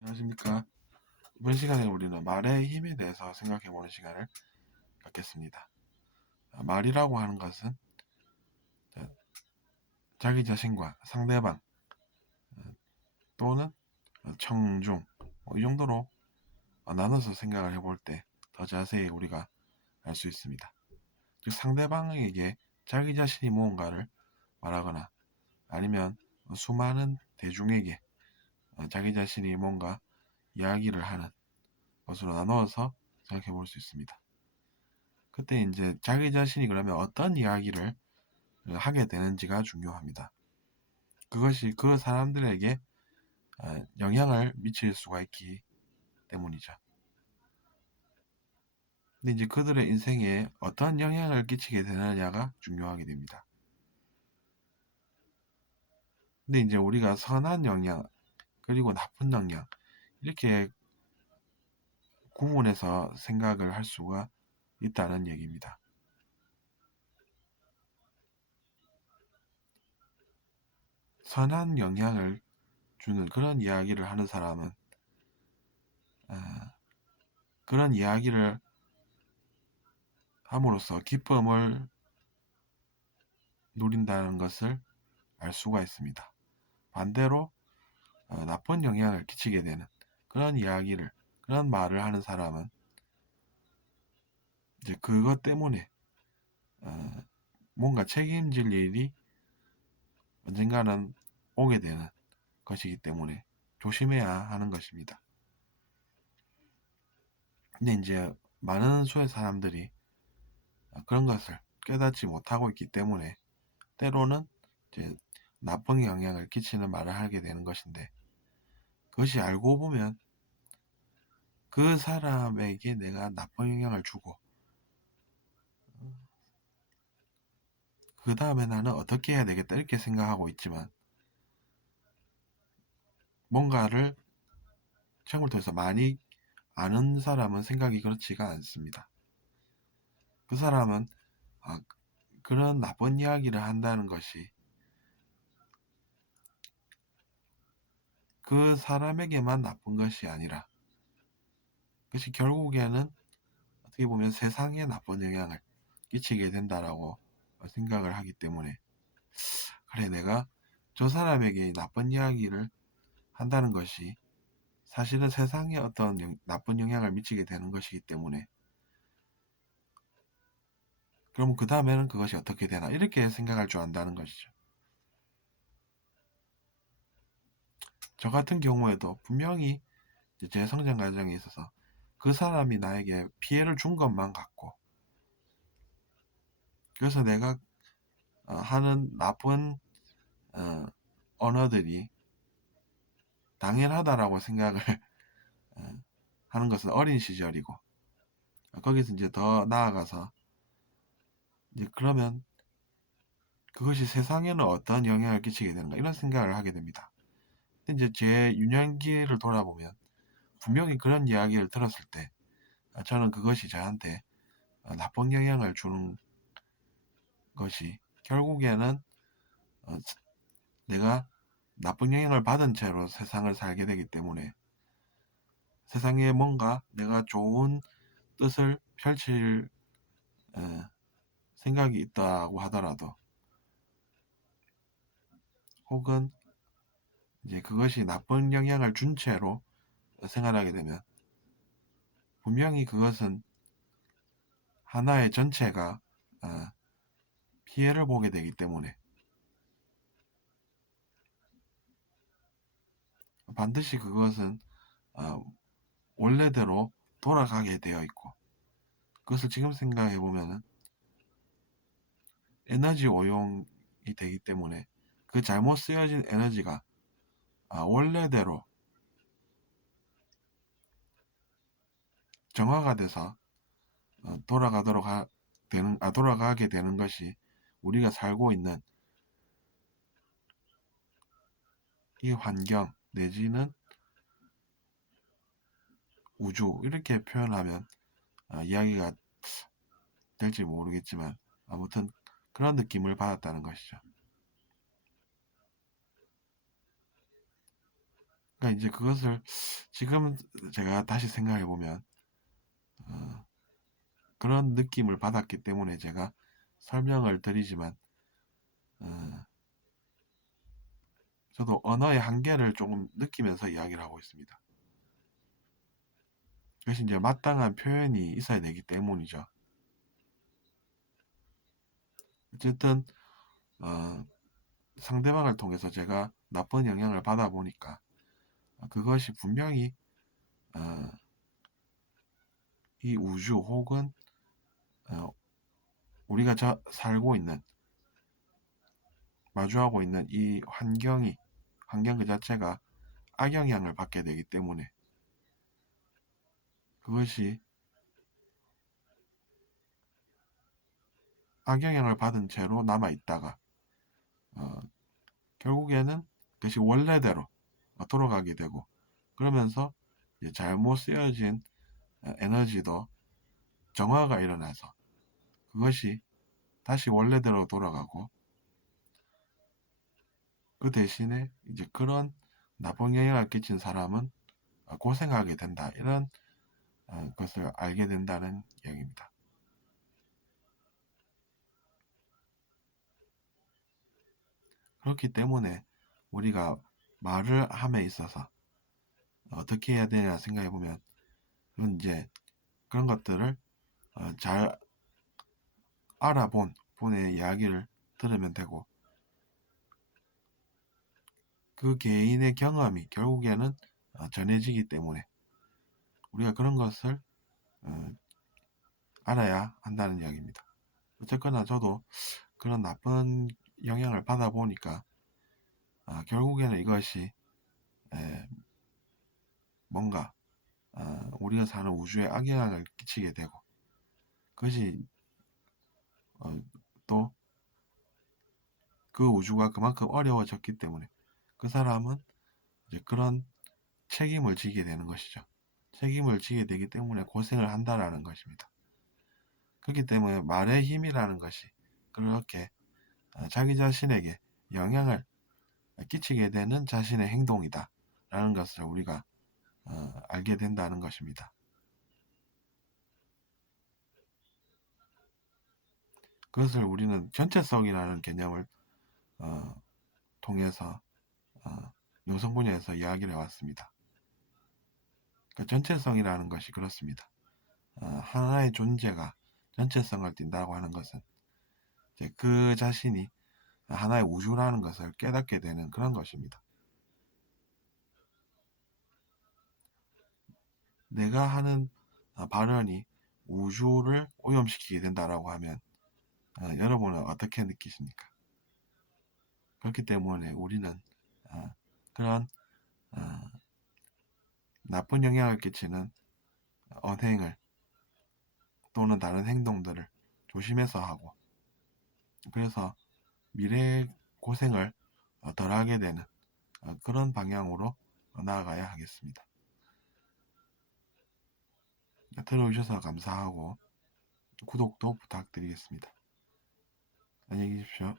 안녕하십니까. 이번 시간에 우리는 말의 힘에 대해서 생각해보는 시간을 갖겠습니다. 말이라고 하는 것은 자기 자신과 상대방 또는 청중 이 정도로 나눠서 생각을 해볼 때 더 자세히 우리가 알 수 있습니다. 즉 상대방에게 자기 자신이 무언가를 말하거나 아니면 수많은 대중에게 자기 자신이 뭔가 이야기를 하는 것으로 나누어서 생각해 볼 수 있습니다. 그때 이제 자기 자신이 그러면 어떤 이야기를 하게 되는지가 중요합니다. 그것이 그 사람들에게 영향을 미칠 수가 있기 때문이죠. 근데 이제 그들의 인생에 어떤 영향을 끼치게 되느냐가 중요하게 됩니다. 근데 이제 우리가 선한 영향 그리고 나쁜 영향 이렇게 구분해서 생각을 할 수가 있다는 얘기입니다. 선한 영향을 주는 그런 이야기를 하는 사람은 그런 이야기를 함으로써 기쁨을 누린다는 것을 알 수가 있습니다. 반대로 나쁜 영향을 끼치게 되는 그런 이야기를 그런 말을 하는 사람은 이제 그것 때문에 뭔가 책임질 일이 언젠가는 오게 되는 것이기 때문에 조심해야 하는 것입니다. 근데 이제 많은 수의 사람들이 그런 것을 깨닫지 못하고 있기 때문에 때로는 이제 나쁜 영향을 끼치는 말을 하게 되는 것인데 그것이 알고 보면 그 사람에게 내가 나쁜 영향을 주고 그 다음에 나는 어떻게 해야 되겠다 이렇게 생각하고 있지만 뭔가를 체험을 통해서 많이 아는 사람은 생각이 그렇지가 않습니다. 그 사람은 그런 나쁜 이야기를 한다는 것이 그 사람에게만 나쁜 것이 아니라 그것이 결국에는 어떻게 보면 세상에 나쁜 영향을 끼치게 된다라고 생각을 하기 때문에 그래 내가 저 사람에게 나쁜 이야기를 한다는 것이 사실은 세상에 어떤 나쁜 영향을 미치게 되는 것이기 때문에 그럼 그 다음에는 그것이 어떻게 되나 이렇게 생각할 줄 안다는 것이죠. 저 같은 경우에도 분명히 제 성장 과정에 있어서 그 사람이 나에게 피해를 준 것만 같고 그래서 내가 하는 나쁜 언어들이 당연하다라고 생각을 하는 것은 어린 시절이고 거기서 이제 더 나아가서 이제 그러면 그것이 세상에는 어떤 영향을 끼치게 되는가 이런 생각을 하게 됩니다. 근데 이제 제 유년기를 돌아보면 분명히 그런 이야기를 들었을 때 저는 그것이 저한테 나쁜 영향을 주는 것이 결국에는 내가 나쁜 영향을 받은 채로 세상을 살게 되기 때문에 세상에 뭔가 내가 좋은 뜻을 펼칠 생각이 있다고 하더라도 혹은 이제 그것이 나쁜 영향을 준 채로 생활하게 되면 분명히 그것은 하나의 전체가 피해를 보게 되기 때문에 반드시 그것은 원래대로 돌아가게 되어 있고 그것을 지금 생각해 보면은 에너지 오용이 되기 때문에 그 잘못 쓰여진 에너지가 원래대로 정화가 돼서 돌아가게 되는 것이 우리가 살고 있는 이 환경 내지는 우주 이렇게 표현하면 이야기가 될지 모르겠지만 아무튼 그런 느낌을 받았다는 것이죠. 그러니까 이제 그것을 지금 제가 다시 생각해 보면 그런 느낌을 받았기 때문에 제가 설명을 드리지만 어, 저도 언어의 한계를 조금 느끼면서 이야기를 하고 있습니다. 그것이 이제 마땅한 표현이 있어야 되기 때문이죠. 어쨌든 상대방을 통해서 제가 나쁜 영향을 받아 보니까 그것이 분명히 어, 이 우주 혹은 어, 우리가 살고 있는 마주하고 있는 이 환경 그 자체가 악영향을 받게 되기 때문에 그것이 악영향을 받은 채로 남아 있다가 어, 결국에는 그것이 원래대로 돌아가게 되고 그러면서 이제 잘못 쓰여진 에너지도 정화가 일어나서 그것이 다시 원래대로 돌아가고 그 대신에 이제 그런 나쁜 영향을 끼친 사람은 고생하게 된다. 이런 것을 알게 된다는 이야기입니다. 그렇기 때문에 우리가 말을 함에 있어서 어떻게 해야 되냐 생각해 보면 그건 이제 그런 것들을 잘 알아본 분의 이야기를 들으면 되고 그 개인의 경험이 결국에는 전해지기 때문에 우리가 그런 것을 어, 알아야 한다는 이야기입니다. 어쨌거나 저도 그런 나쁜 영향을 받아보니까 결국에는 이것이 뭔가 우리가 사는 우주에 악영향을 끼치게 되고 그것이 또 그 우주가 그만큼 어려워졌기 때문에 그 사람은 이제 그런 책임을 지게 되는 것이죠. 책임을 지게 되기 때문에 고생을 한다라는 것입니다. 그렇기 때문에 말의 힘이라는 것이 그렇게 자기 자신에게 영향을 끼치게 되는 자신의 행동이다 라는 것을 우리가 알게 된다는 것입니다. 그것을 우리는 전체성이라는 개념을 통해서 영성 분야에서 이야기를 해왔습니다. 그 전체성이라는 것이 그렇습니다. 하나의 존재가 전체성을 띈다고 하는 것은 이제 그 자신이 하나의 우주라는 것을 깨닫게 되는 그런 것입니다. 내가 하는 발언이 우주를 오염시키게 된다라고 하면 여러분은 어떻게 느끼십니까? 그렇기 때문에 우리는 그런 나쁜 영향을 끼치는 언행을 또는 다른 행동들을 조심해서 하고 그래서 미래의 고생을 덜하게 되는 그런 방향으로 나아가야 하겠습니다. 들어주셔서 감사하고 구독도 부탁드리겠습니다. 안녕히 계십시오.